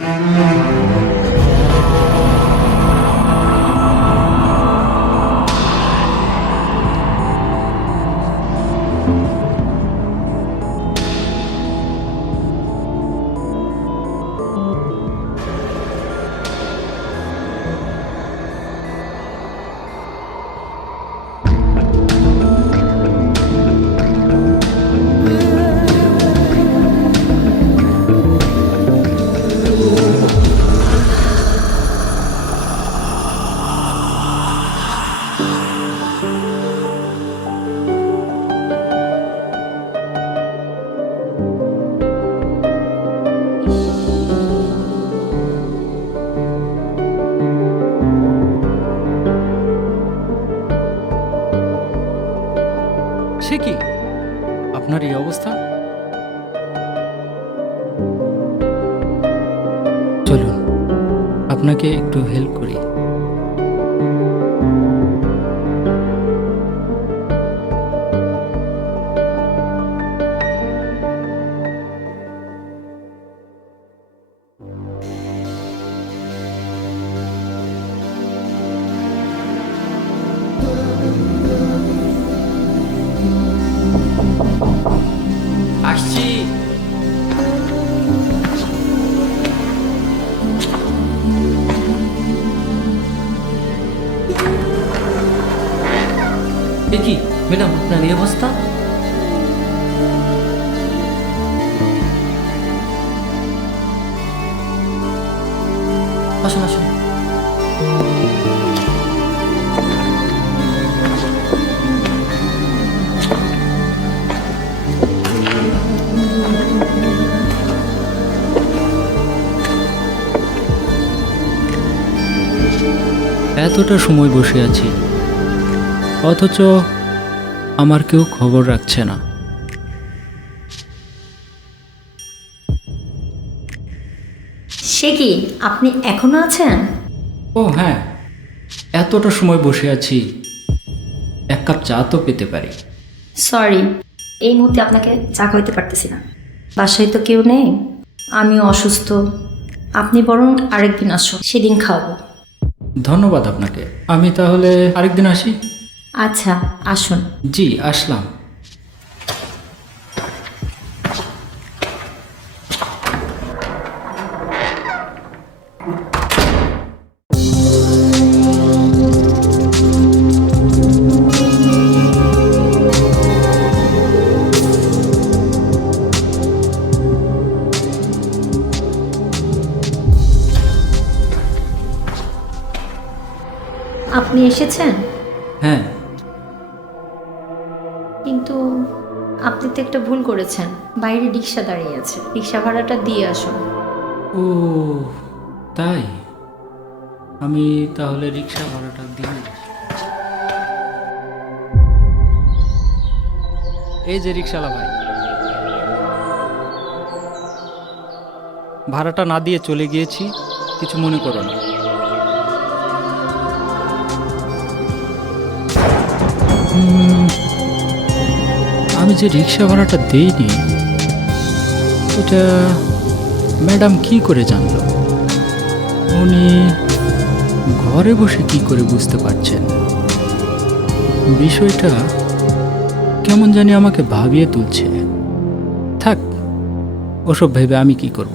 সে কি আপনার এই অবস্থা? চলুন আপনাকে একটু হেল্প করি। আসছি। কি ম্যাডাম, আপনার এই অবস্থা? আসুন আসুন। এতটা সময় বসে আছি, অথচ আমার কেউ খবর রাখছে না। সে কি, আপনি এখনো আছেন? ও হ্যাঁ, এতটা সময় বসে আছি, এক কাপ চা তো পেতে পারি। সরি, এই মুহূর্তে আপনাকে চা খাইতে পারতেছি না। বাসায় তো কেউ নেই, আমিও অসুস্থ। আপনি বরং আরেকদিন আসুন, সেদিন খাওয়াবো। ধন্যবাদ আপনাকে। আমি তাহলে আরেকদিন আসি। আচ্ছা, আসুন। জি, আসলাম। আপনি এসেছেন? হ্যাঁ। কিন্তু আপনি তো একটা ভুল করেছেন। বাইরে রিক্সা দাঁড়িয়ে আছে, রিক্সা ভাড়াটা দিয়ে আসুন। ও তাই, আমি তাহলে রিক্সা ভাড়াটা দিয়ে দিই। এই যে রিক্সাওয়ালা ভাই, ভাড়াটা না দিয়ে চলে গিয়েছি, কিছু মনে করো না। আমি যে রিক্সা ভাড়াটা দেইনি, এটা ম্যাডাম কি করে জানলো? উনি ঘরে বসে কি করে বুঝতে পারছেন? বিষয়টা কেমন জানি আমাকে ভাবিয়ে তুলছে। থাক, ওসব ভেবে আমি কি করব?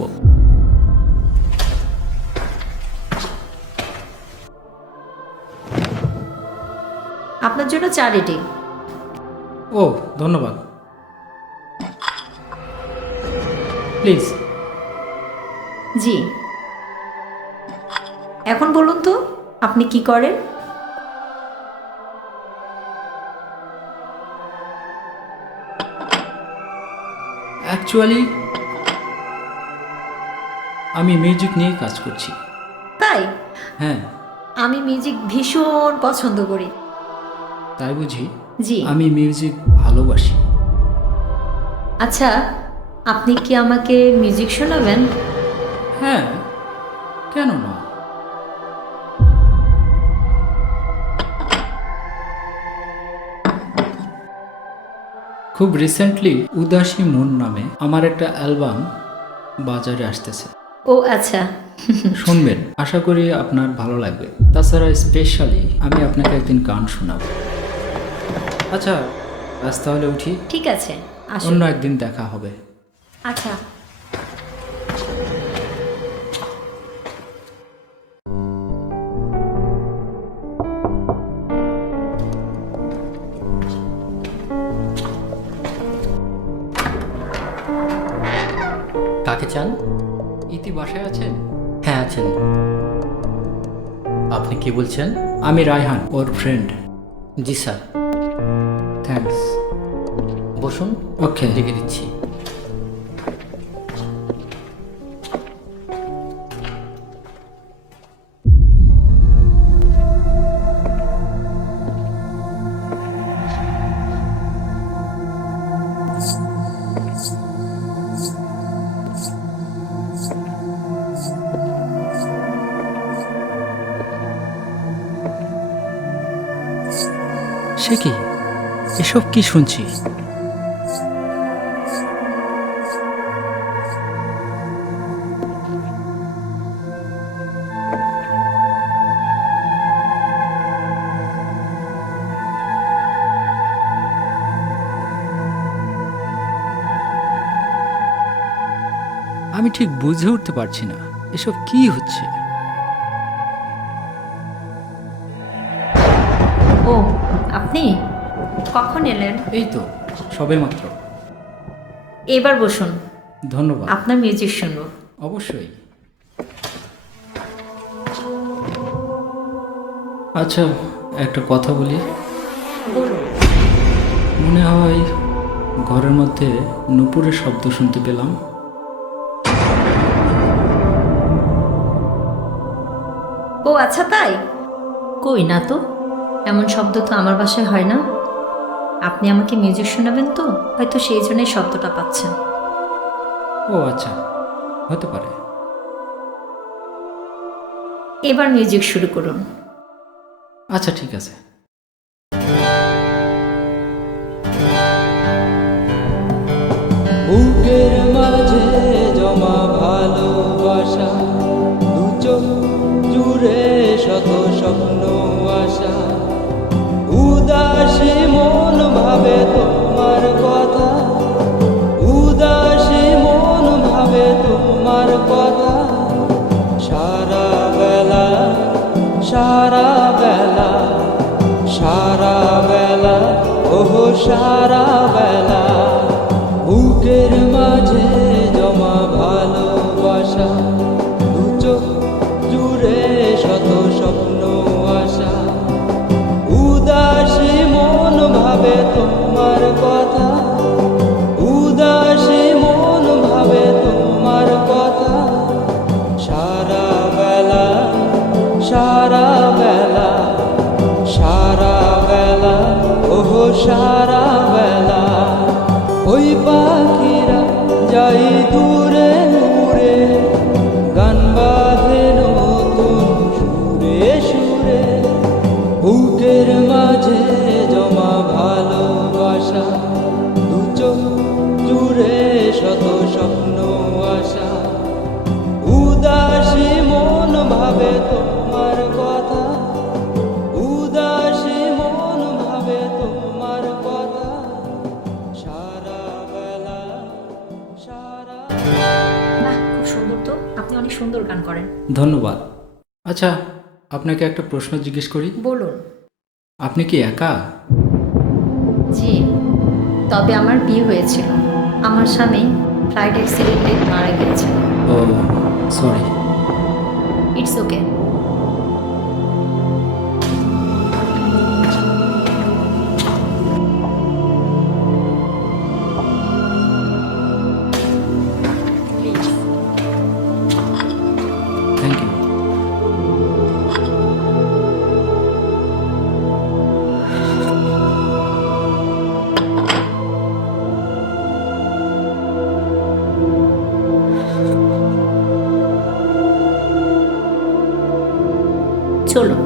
আপনার জন্য চা রেডি। ও ধন্যবাদ। প্লিজ। জি, এখন বলুন তো আপনি কি করেন? অ্যাকচুয়ালি আমি মিউজিক নিয়ে কাজ করছি। তাই? হ্যাঁ। আমি মিউজিক ভীষণ পছন্দ করি। তাই বুঝি? জি। আমি মিউজিক ভালোবাসি। আচ্ছা, আপনি কি আমাকে মিউজিক শোনাবেন? হ্যাঁ, কেন না? খুব রিসেন্টলি উদাসী মন নামে আমার একটা অ্যালবাম বাজারে আসতেছে। ও আচ্ছা। শুনবেন, আশা করি আপনার ভালো লাগবে। তাছাড়া স্পেশালি আমি আপনাকে একদিন গান শোনাবো। আচ্ছা, আজ তাহলে উঠি, ঠিক আছে, আসুন। অন্য একদিন দেখা হবে। আচ্ছা। কাকে চান? ইতি বাসায় আছেন? হ্যাঁ আছেন। আপনি কি বলছেন? আমি রায়হান, ওর ফ্রেন্ড। জি স্যার। থ্যাঙ্কস। বসুন, ওকে। ডেকে দিচ্ছি। সে কি, এসব কি শুনছি? আমি ঠিক বুঝে উঠতে পারছি না এসব কি হচ্ছে। ও, আপনি কখন এলেন? এই তো সবে মাত্র। এবার বসুন, ধন্যবাদ। আপনার মিউজিক শুনবো। অবশ্যই। আচ্ছা, একটা কথা বলি। বলুন। মনে হয় ঘরের মধ্যে নুপুরের শব্দ শুনতে পেলাম। ও আচ্ছা, তাই? কই না তো, এমন শব্দ তো আমার বাসায় হয় না। আপনি আমাকে মিউজিক শোনাবেন তো, হয়তো সেই জন্যই শব্দটা পাচ্ছেন। ও আচ্ছা, হতে পারে। এবার মিউজিক শুরু করুন। আচ্ছা ঠিক আছে। বুকের মাঝে জমা ভালোবাসা, দু চোখ জুড়ে শত স্বপ্ন আশা, উদাসী মন ভাবে তোমার কথা, উদাসী মন ভাবে তোমার কথা, সারা বেলা সারা বেলা সারা বেলা ওহো সারা বেলা, বুকের মাঝে জমা ভালোবাসা, দু চোখ জুড়ে শত স্বপ্ন আশা, উদাসী মন ভাবে তোমার কথা, উদাসী মন ভাবে তোমার কথা, সারা বেলা সারা বেলা সারা বেলা ওহো সারা বেলা, ওই পাখিরা যাই দূরে উড়ে, গান বাঁধে নতুন সুরে সুরে, বুকের মাঝে জমা ভালোবাসা, দু চোখ জুড়ে শত স্বপ্ন আশা, উদাসী মন ভাবে তোমার কথা, উদাসী মন ভাবে তোমার কথা, সারা বেলা সারা। বাহ, খুব সুন্দর তো, আপনি অনেক সুন্দর গান করেন। ধন্যবাদ। আচ্ছা, আপনাকে একটা প্রশ্ন জিজ্ঞেস করি। বলুন। আপনি কি একা? জি, তবে আমার বিয়ে হয়েছিল। আমার স্বামী ফ্লাইট অ্যাক্সিডেন্টে মারা গিয়েছে। Oh sorry. It's okay. Thank you. চলো,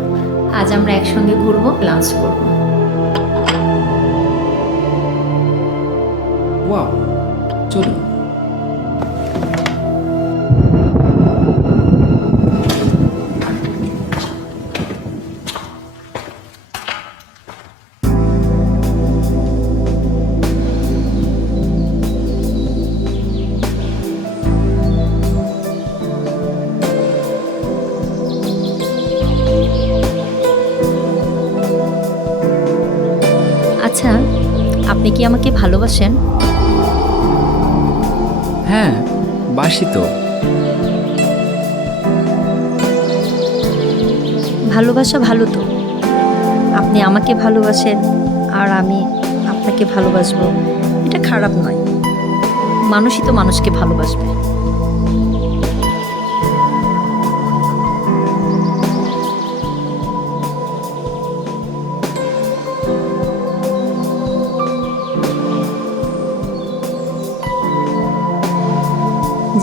আজ আমরা একসঙ্গে ঘুরবো, লাঞ্চ করবো। ওয়াও, চলুন। কি আমাকে ভালোবাসেন? হ্যাঁ, বাসি তো। ভালোবাসা ভালো তো। আপনি আমাকে ভালোবাসেন আর আমি আপনাকে ভালোবাসবো, এটা খারাপ নয়। মানুষই তো মানুষকে ভালোবাসবে।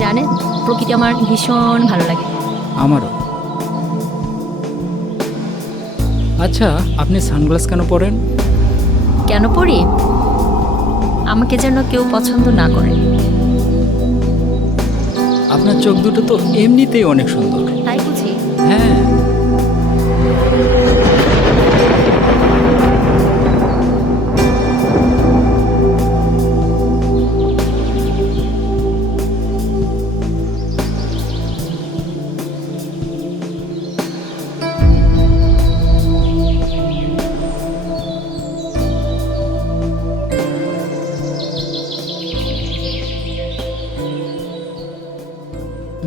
জানেন, প্রকৃতি আমার ভীষণ ভালো লাগে। আমারও। আচ্ছা, আপনি সানগ্লাস কেন পরেন? কেন পড়ি? আমাকে যেন কেউ পছন্দ না করে। আপনার চোখ দুটো তো এমনিতেই অনেক সুন্দর। তাই বুঝি? হ্যাঁ।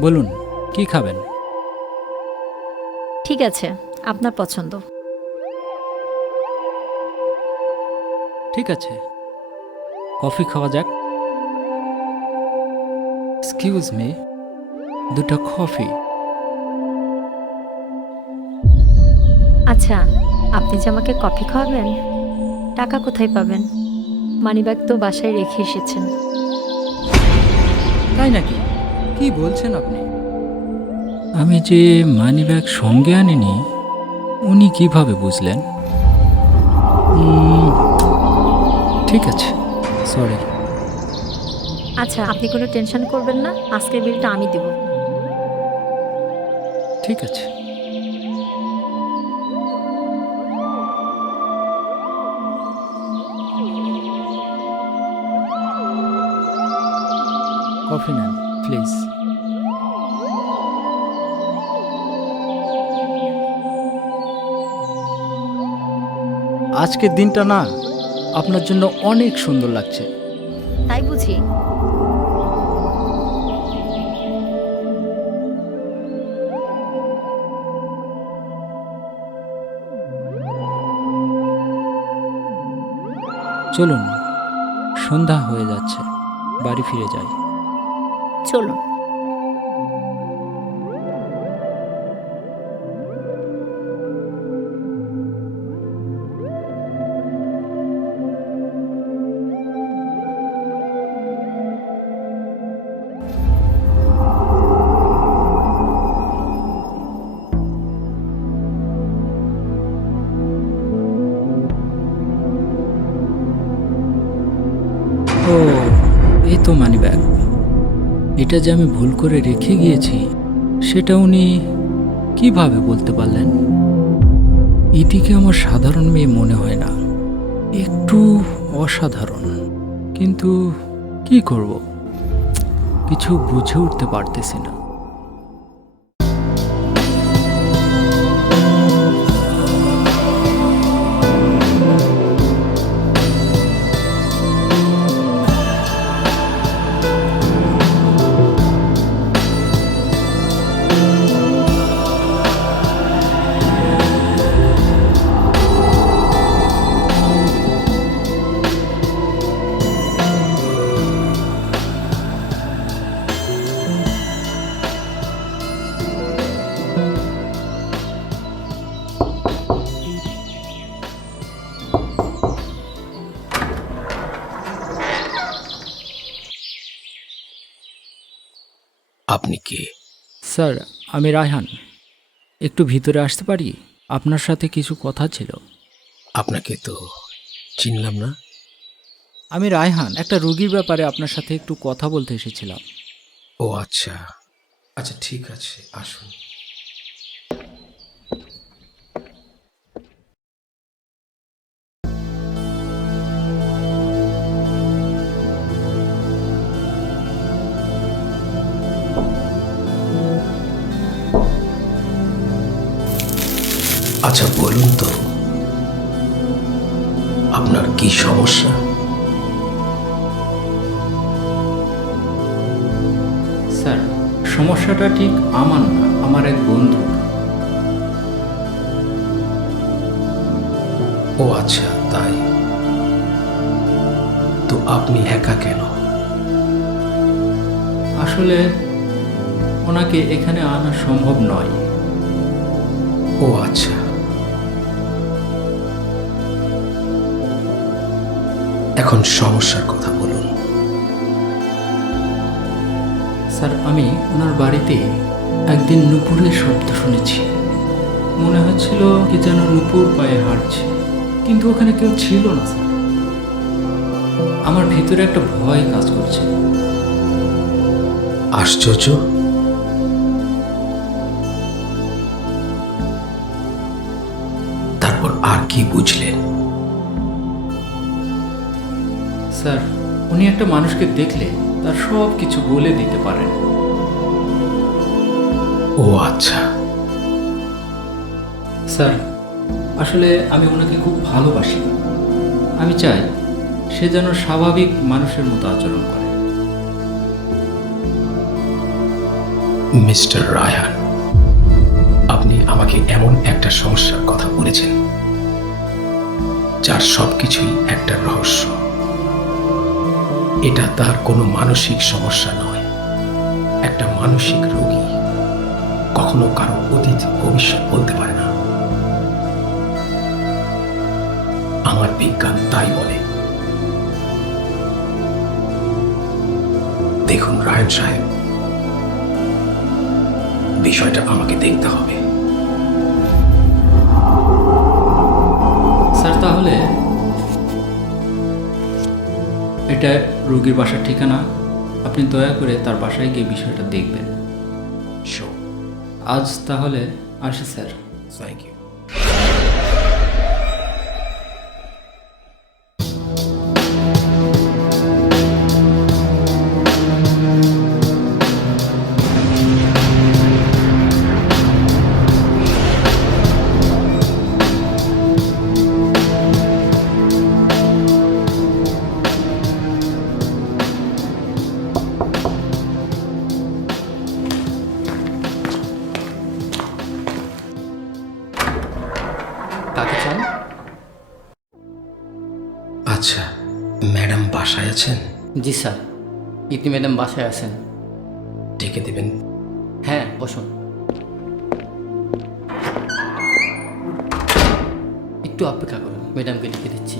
বলুন, কি খাবেন? ঠিক আছে, আপনার পছন্দ। ঠিক আছে, কফি খাওয়া যাক। এক্সকিউজ মি, দুটো কফি। আচ্ছা, আপনি যে আমাকে কফি খাওয়াবেন, টাকা কোথায় পাবেন? মানিব্যাগ তো বাসায় রেখে এসেছেন। তাই নাকি? কি বলছেন আপনি? আমি যে মানিব্যাগ সঙ্গে আনিনি, উনি কিভাবে বুঝলেন? ঠিক আছে, সরি। আচ্ছা, আপনি কোনো টেনশন করবেন না, আজকের বিলটা আমি দেব। ঠিক আছে। কফি নেন প্লিজ। আজকের দিনটা না আপনার জন্য অনেক সুন্দর লাগছে। তাই বুঝি? চলুন, সন্ধ্যা হয়ে যাচ্ছে, বাড়ি ফিরে যাই। চলুন। ও, এই তো মানিব্যাগ। এটা যে আমি ভুল করে রেখে গিয়েছি সেটা উনি কিভাবে বলতে পারলেন? ইতিকে আমার সাধারণ মেয়ে মনে হয় না, একটু অসাধারণ। কিন্তু কি করব, কিছু বুঝে উঠতে পারতেছি না। আপনি কে? স্যার, আমি রায়হান। একটু ভিতরে আসতে পারি? আপনার সাথে কিছু কথা ছিল। আপনাকে তো চিনলাম না। আমি রায়হান, একটা রোগীর ব্যাপারে আপনার সাথে একটু কথা বলতে এসেছিলাম। ও আচ্ছা, আচ্ছা ঠিক আছে, আসুন। আচ্ছা বলুন তো, আপনার কি সমস্যা? স্যার, সমস্যাটা ঠিক আমার না, আমার এক বন্ধু। ও আচ্ছা, তাই। তো আপনি একা কেন? আসলে ওনাকে এখানে আনা সম্ভব নয়। ও আচ্ছা। এখন সমস্যার কথা বলুন। স্যার, আমি ওনার বাড়িতে একদিন নুপুরের শব্দ শুনেছি। মনে হচ্ছিল কি যেন নুপুর পায়ে হাঁটছে, কিন্তু ওখানে কেউ ছিল না স্যার। আমার ভিতরে একটা ভয় কাজ করছে। আশ্চর্য। তারপর আর কি বুঝলেন? স্যার, উনি একটা মানুষকে দেখলে তার সব কিছু বলে দিতে পারেন। ও আচ্ছা। স্যার, আসলে আমি ওনাকে খুব ভালোবাসি। আমি চাই সে যেন স্বাভাবিক মানুষের মতো আচরণ করে। মিস্টার রায়হান, আপনি আমাকে এমন একটা সমস্যার কথা বলেছেন যার সবকিছুই একটা রহস্য। এটা তার কোনো মানসিক সমস্যা নয়, একটা মানসিক রোগী কখনো কারো অতীত ভবিষ্যৎ বলতে পারে না। আমার বিজ্ঞান তাই বলে। দেখুন রায়হান সাহেব, বিষয়টা আমাকে দেখতে হবে। স্যার, তাহলে এটা রোগীর বাসার ঠিকানা। আপনি দয়া করে তার বাসায় গিয়ে বিষয়টা দেখবেন। Sure. আজ তাহলে আসি স্যার। Thank you. কাকে চান? আচ্ছা, ম্যাডাম বাসায় আছেন? জি স্যার, ইতি ম্যাডাম বাসায় আছেন। ডেকে দেবেন। হ্যাঁ, বসুন। একটু অপেক্ষা করুন, ম্যাডামকে ডেকে দিচ্ছি।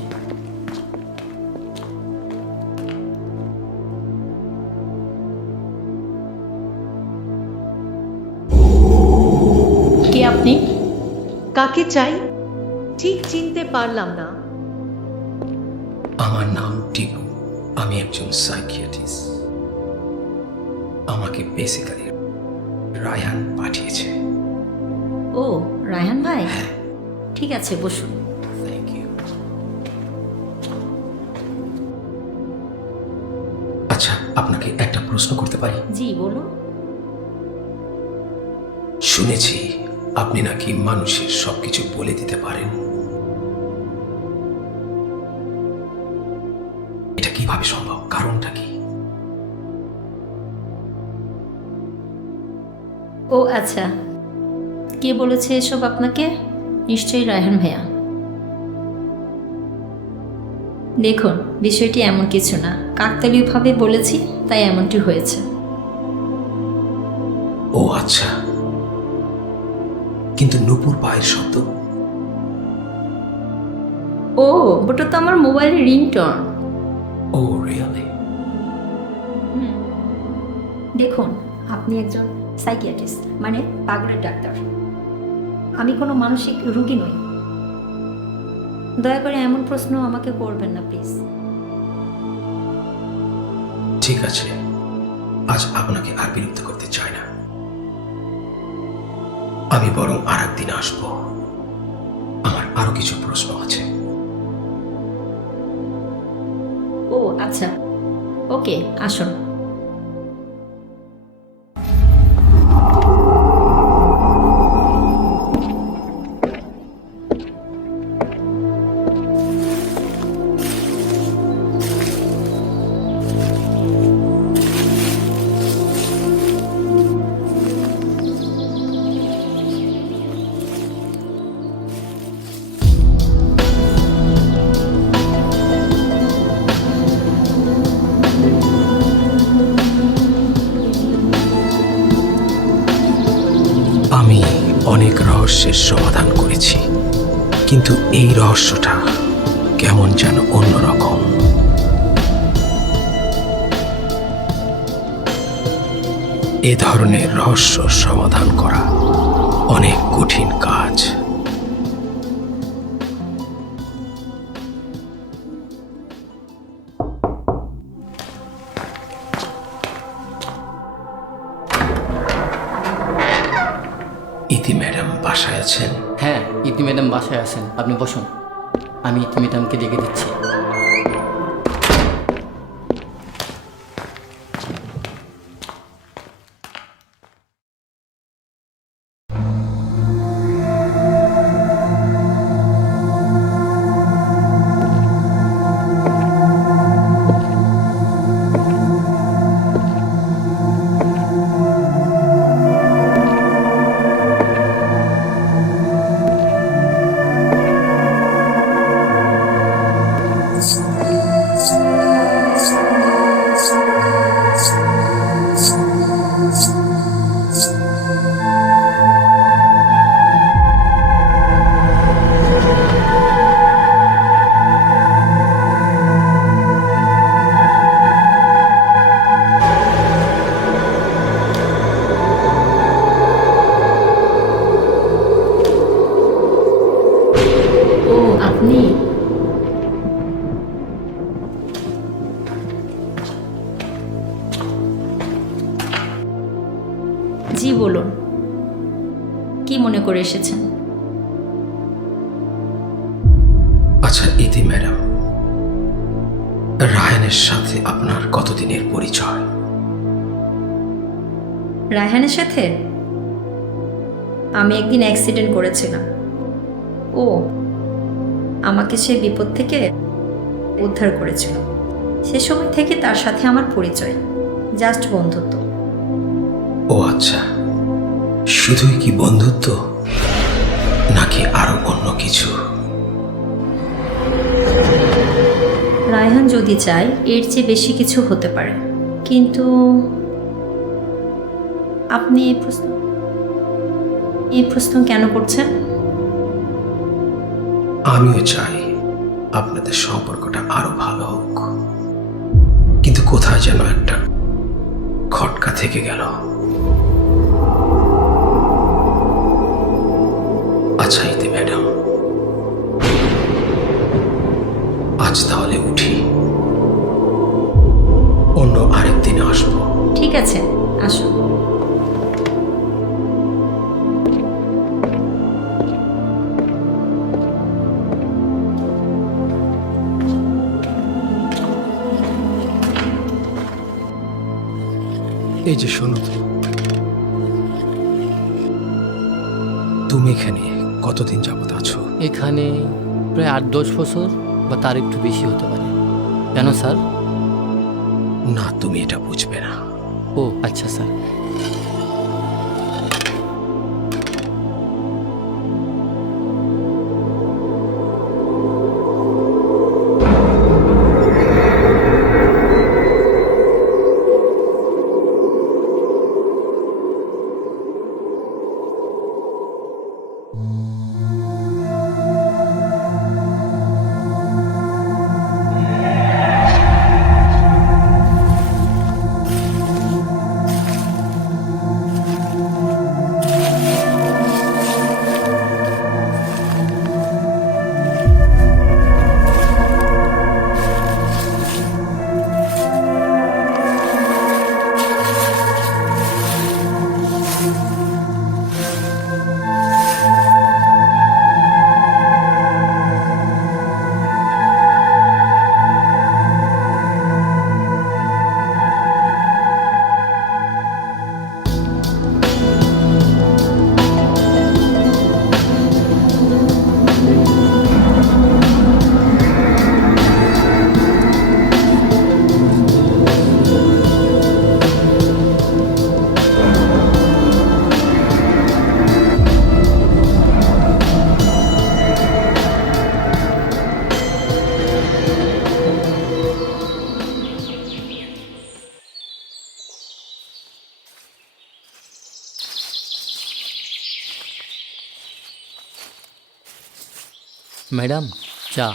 কে আপনি? কাকে চাই ঠিক চিনতে পারলাম না। আমার নাম টিপু, আমি একজন সাইকিয়াট্রিস্ট। আমাকে বেসিক্যালি রায়হান পাঠিয়েছে। ও, রায়হান ভাই, ঠিক আছে, বসুন। Thank you. আচ্ছা, আপনাকে একটা প্রশ্ন করতে পারি? জি, বলুন। শুনেছি আপনি নাকি মানুষের সবকিছু বলে দিতে পারেন। এটা কিভাবে সম্ভব? কারণটা কি? ও আচ্ছা, কে বলেছে এসব আপনাকে? নিশ্চয়ই রায়হান ভাইয়া। দেখুন, বিষয়টি এমন কিছু না, কাকতালীয়ভাবে বলেছি, তাই এমনটি হয়েছে। ও আচ্ছা, কিন্তু নূপুর পায়ের শব্দ। ও, ওটা তো আমার মোবাইলের রিংটোন। ও রিয়েলি? দেখুন, আপনি একজন সাইকিয়াট্রিস্ট, মানে পাগলের ডাক্তার। আমি কোনো মানসিক রোগী নই। দয়া করে এমন প্রশ্ন আমাকে করবেন না, প্লিজ। ঠিক আছে, আজ আপনাকে আর বিরক্ত করতে চাই না। আমি বরং আর একদিন আসবো। আমার আরো কিছু প্রশ্ন আছে। ও আচ্ছা, ওকে, আসুন। রহস্যের সমাধান করেছি, কিন্তু এই রহস্যটা কেমন যেন অন্যরকম। এ ধরনের রহস্য সমাধান করা অনেক কঠিন কাজ। ইতি ম্যাডাম বাসায় আছেন? হ্যাঁ, ইতি ম্যাডাম বাসায় আছেন, আপনি বসুন, আমি ইতি ম্যাডামকে ডেকে দিচ্ছি। ও আপনি? জি বলুন, কি মনে করে এসেছেন? আচ্ছা ইতি ম্যাডাম, রায়ানের সাথে আপনার কতদিনের পরিচয়? রায়হানের সাথে আমি একদিন অ্যাক্সিডেন্ট করেছিলাম। ও আমাকে সেই বিপদ থেকে উদ্ধার করেছিল। সে সময় থেকে তার সাথে আমার পরিচয়, জাস্ট বন্ধুত্ব। ও আচ্ছা, শুধুই কি বন্ধুত্ব নাকি আরো অন্য কিছু? রায়হান যদি চায় এর চেয়ে বেশি কিছু হতে পারে, কিন্তু আপনি এই প্রশ্ন কেন করছেন? আমিও চাই আপনাদের সম্পর্কটা আরো ভালো হোক, কিন্তু কোথায় যেন একটা খটকা থেকে গেল। আচ্ছা ইতি ম্যাডাম, আজ তাহলে উঠি, অন্য আরেকদিন আসবো। ঠিক আছে, আসুন। এই যে শোনো তো, তুমি এখানে কতদিন যাবত আছো? এখানে প্রায় 8-10 বছর বা তার একটু বেশি হতে পারে। কেন স্যার? না, তুমি এটা বুঝবে না। ও আচ্ছা স্যার। ম্যাডাম, চা।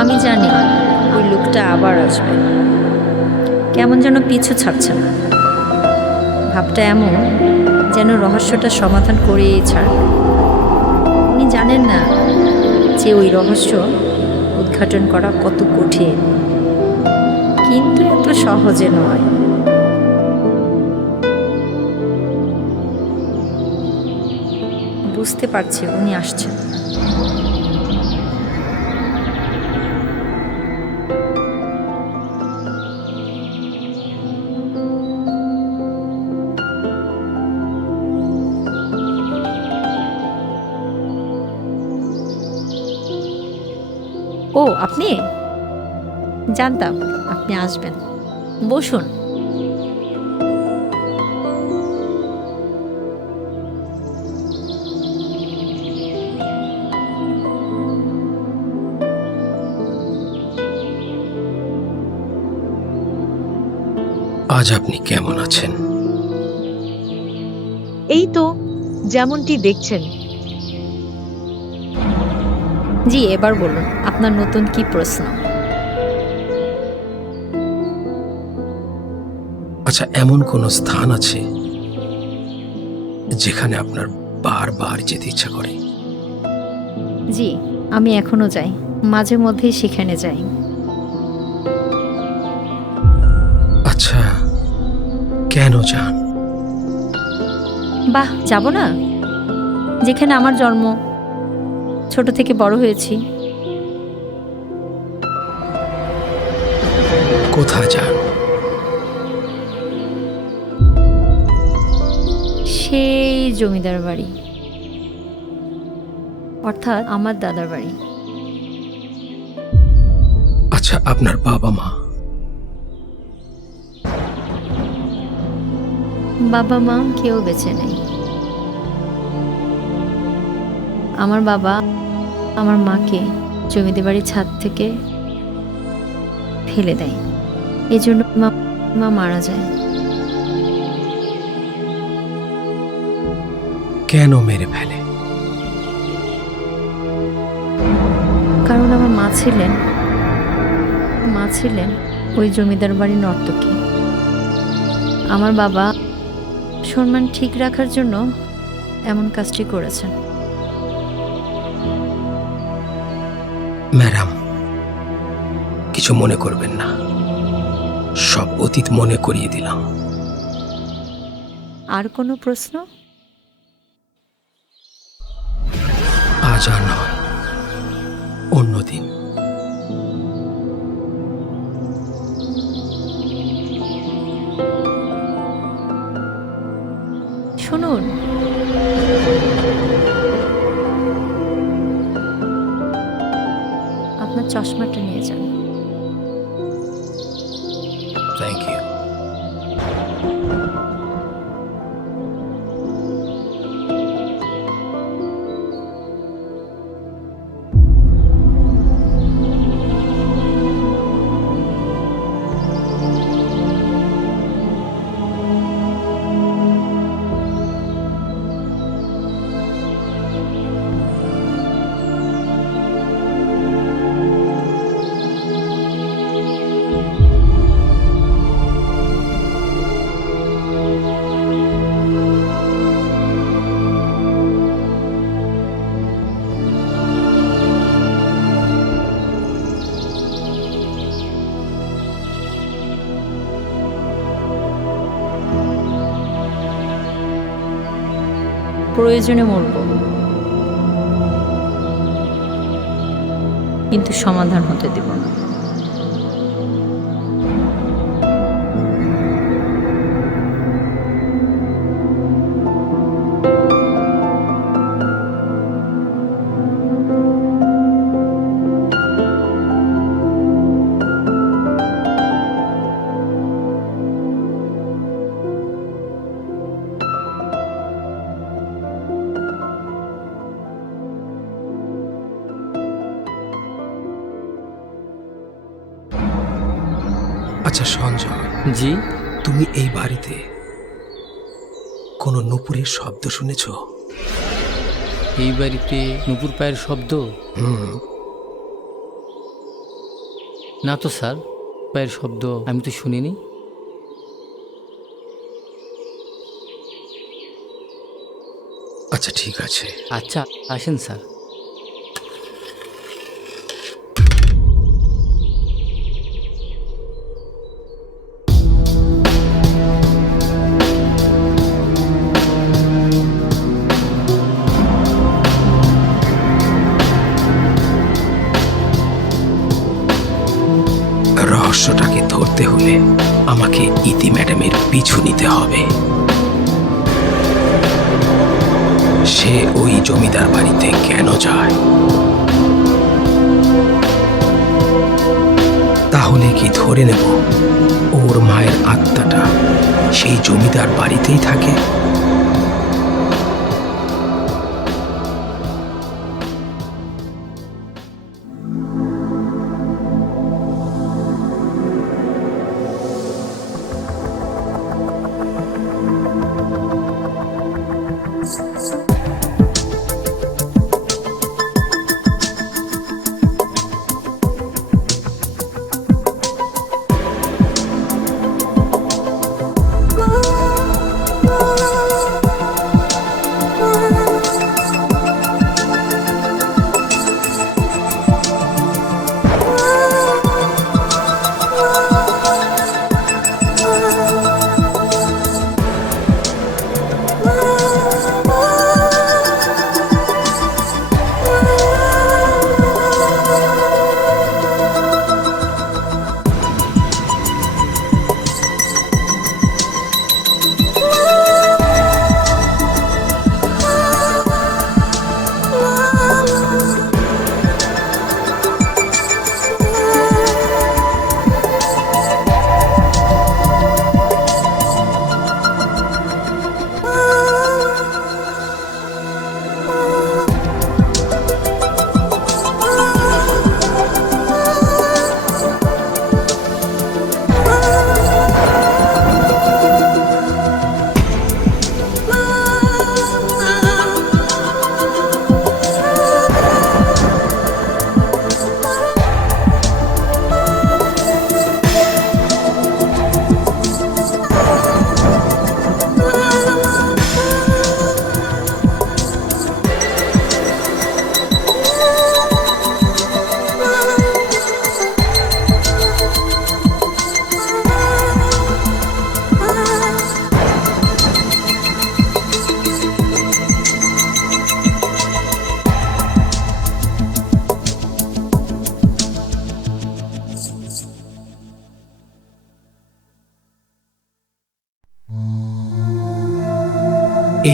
আমি জানি ওই লোকটা আবার আসবে, কেমন যেন পিছু ছাড়ছে না। ভাবটা এমন যেন রহস্যটা সমাধান করেই ছাড়বে। উনি জানেন না যে ওই রহস্য উদ্ঘাটন করা কত কঠিন, কিন্তু এত সহজে নয়। বুঝতে পারছি উনি আসছেন। ও, আপনি? জানতাম আপনি আসবেন। বসুন। আজ আপনি কেমন আছেন? এই তো যেমনটি দেখছেন। জি, এবার বলুন আপনার নতুন কি প্রশ্ন? আচ্ছা, এমন কোনো স্থান আছে যেখানে আপনার বারবার যেতে ইচ্ছা করে? জি, আমি এখনো যাই, মাঝে মধ্যেই সেখানে যাই। আচ্ছা, কেন যান? বাহ, যাব না? যেখানে আমার জন্ম, ছোট থেকে বড় হয়েছি। কোথায় যান? সেই জমিদার বাড়ি, অর্থাৎ আমার দাদার বাড়ি। আচ্ছা, আপনার বাবা মা? বাবা মা কেউ বেঁচে নেই। আমার বাবা আমার মাকে জমিদার বাড়ির ছাদ থেকে ফেলে দেয়, এই জন্য মা মারা যায়। কেন মেরে ফেলে? কারণ আমার মা ছিলেন ওই জমিদার বাড়ির নর্তকী। আমার বাবা সম্মান ঠিক রাখার জন্য এমন কাজটি করেছেন। ম্যাডাম, কিছু মনে করবেন না, সব অতীত মনে করিয়ে দিলাম। আর কোনো প্রশ্ন? আজ আর নয়, অন্যদিন। শুনুন, আপনার চশমাটা নিয়ে যান। Thank you. প্রয়োজনে মরব, কিন্তু সমাধান হতে দেব না। আচ্ছা সঞ্জয়, জি। তুমি এই বাড়িতে কোনো নুপুরের শব্দ শুনেছ? এই বাড়িতে নুপুর পায়ের শব্দ? না তো স্যার, পায়ের শব্দ আমি তো শুনিনি। আচ্ছা ঠিক আছে। আচ্ছা, আসেন স্যার। রহস্যটাকে ধরতে হলে আমাকে ইতি ম্যাডামের পিছু নিতে হবে। সে ওই জমিদার বাড়িতে কেন যায়? তাহলে কি ধরে নেব ওর মায়ের আত্মাটা সেই জমিদার বাড়িতেই থাকে?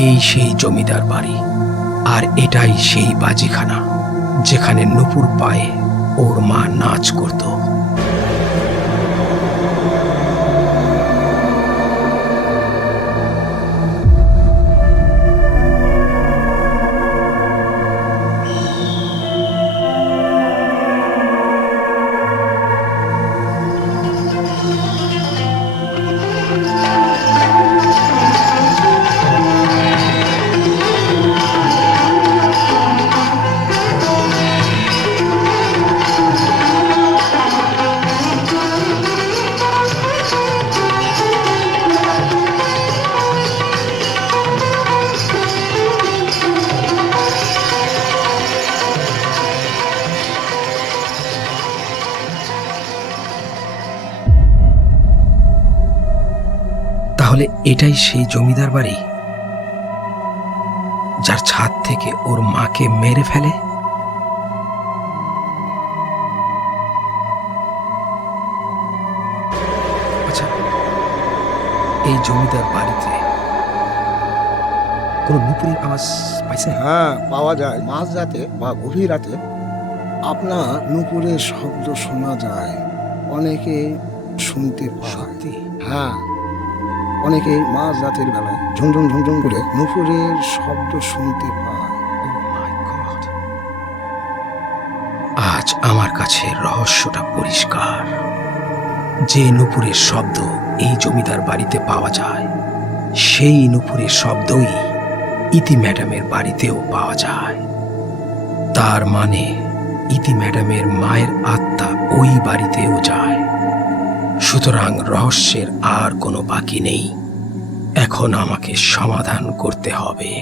এই সেই জমিদার বাড়ি, আর এটাই সেই বাজিখানা যেখানে নুপুর পায়ে ওর মা নাচ করত। তাহলে এটাই সেই জমিদার বাড়ি যার ছাদ থেকে ওর মাকে মেরে ফেলে? আচ্ছা, এই জমিদার বাড়িতে কোনো নুপুরের আওয়াজ পাইছে? হ্যাঁ, পাওয়া যায়। মাঝ রাতে বা গভীর রাতে আপনার নুপুরের শব্দ শোনা যায়। অনেকে শুনতে পায়। সত্যি? হ্যাঁ, অনেকে মাঝ রাতের বেলায় ঝুমঝুম ঝুমঝুম করে নুপুরের শব্দ শুনতে পায়। Oh my God! আজ আমার কাছে রহস্যটা পরিষ্কার। যে নুপুরের শব্দ এই জমিদার বাড়িতে পাওয়া যায়, সেই নুপুরের শব্দই ইতি ম্যাডামের বাড়িতেও পাওয়া যায়। তার মানে ইতি ম্যাডামের মায়ের আত্মা ওই বাড়িতেও যায়। সুতরাং রহস্যের আর কোনো বাকি নেই। এখন আমাকে সমাধান করতে হবে।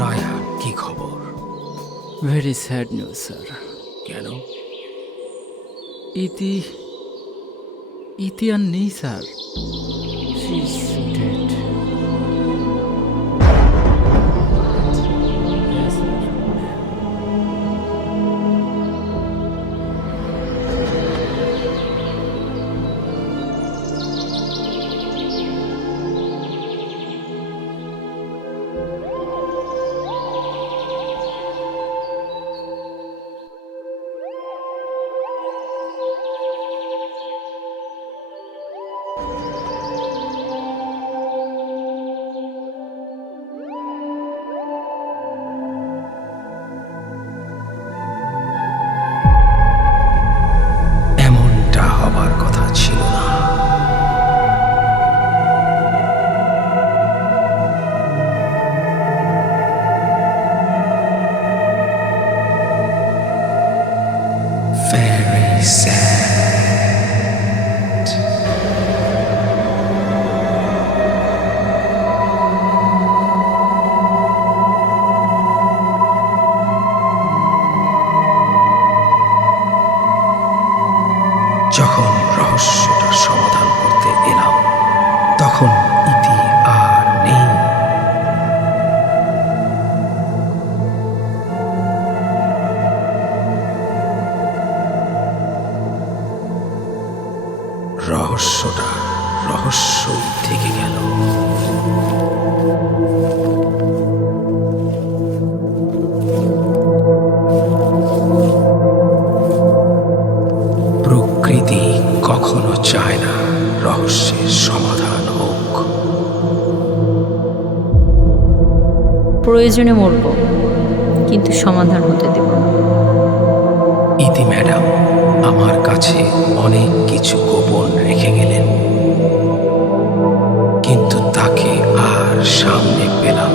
রায়হান, কি খবর? Very sad news sir. কেন? ইতি ইতি আর নেই স্যার। She is dead. এমনটা হবার কথা ছিল না। Very sad. যখন রহস্যটার সমাধান করতে এলাম, তখন ইতি আর নেই। রহস্যটা রহস্যই থেকে গেল। প্রকৃতি কখনো চায় না রহস্যের সমাধান হোক। প্রয়োজনে মরব, কিন্তু সমাধান হতে দেব না। ইতি ম্যাডাম আমার কাছে অনেক কিছু গোপন রেখে গেলেন, কিন্তু তাকে আর সামনে পেলাম